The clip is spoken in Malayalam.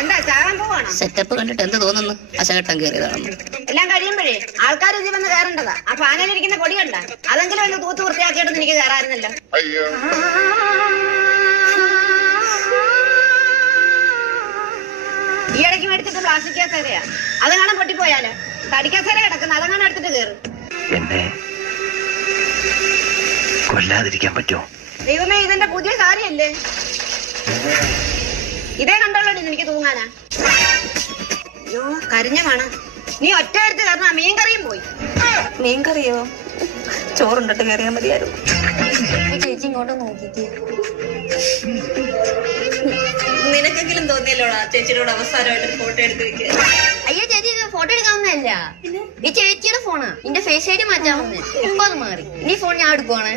എന്താ ചാകാൻ പോവാണോ? സെറ്റപ്പ് കണ്ടിട്ട് എന്ത് തോന്നുന്നു? അശകട്ടം കയറിയതാണെന്ന്. എല്ലാം കഴിയുമ്പോഴേ ആൾക്കാർ ഇതിൽ വന്ന് കയറേണ്ടതാ. ആ ഫാനിലിരിക്കുന്ന കൊടി കണ്ട, അതെങ്കിലും ഒന്ന് തൂത്ത് വൃത്തിയാക്കിയിട്ട് എനിക്ക് കയറാറുന്നല്ലോ. ഈ ഇടയ്ക്ക് മേടിച്ചിട്ട് പ്ലാസ്റ്റിക് കസേരയാ, അത് കാണാൻ പൊട്ടിപ്പോയാലോ. തടിക്കസേര കിടക്കുന്ന, അതങ്ങനെ എടുത്തിട്ട് കയറും. എന്നെ കൊല്ലാതിരിക്കാൻ പറ്റുമോ? ദൈവമേ, ഇതെന്റെ പുതിയ കാര്യല്ലേ? ഇതേ കണ്ടോളൂ എനിക്ക് തൂങ്ങാനാ. അയ്യോ, കരിഞ്ഞ വേണം. നീ ഒറ്റ എടുത്ത് കയറണ മീൻ കറിയും പോയി. മീൻ കറിയോ? ചോറുണ്ടിട്ട് കയറിയാ മതിയായിരുന്നു. ചേച്ചി ഇങ്ങോട്ട് നോക്കിക്കേ. നിനക്കെങ്കിലും തോന്നിയല്ലോടാ ചേച്ചിയോട് അവസാനമായിട്ട് ഫോട്ടോ എടുത്ത് വെക്കുക? അയ്യോ ചേച്ചി, ഇത് ഫോട്ടോ എടുക്കാവുന്നതല്ല, ഈ ചേച്ചിയുടെ ഫോണാ. നിന്റെ ഫേസ് ഐഡി മാറ്റാവുന്നേ. ഇപ്പൊ അത് മാറി. നീ ഫോൺ ഞാൻ എടുക്കുവാണ്.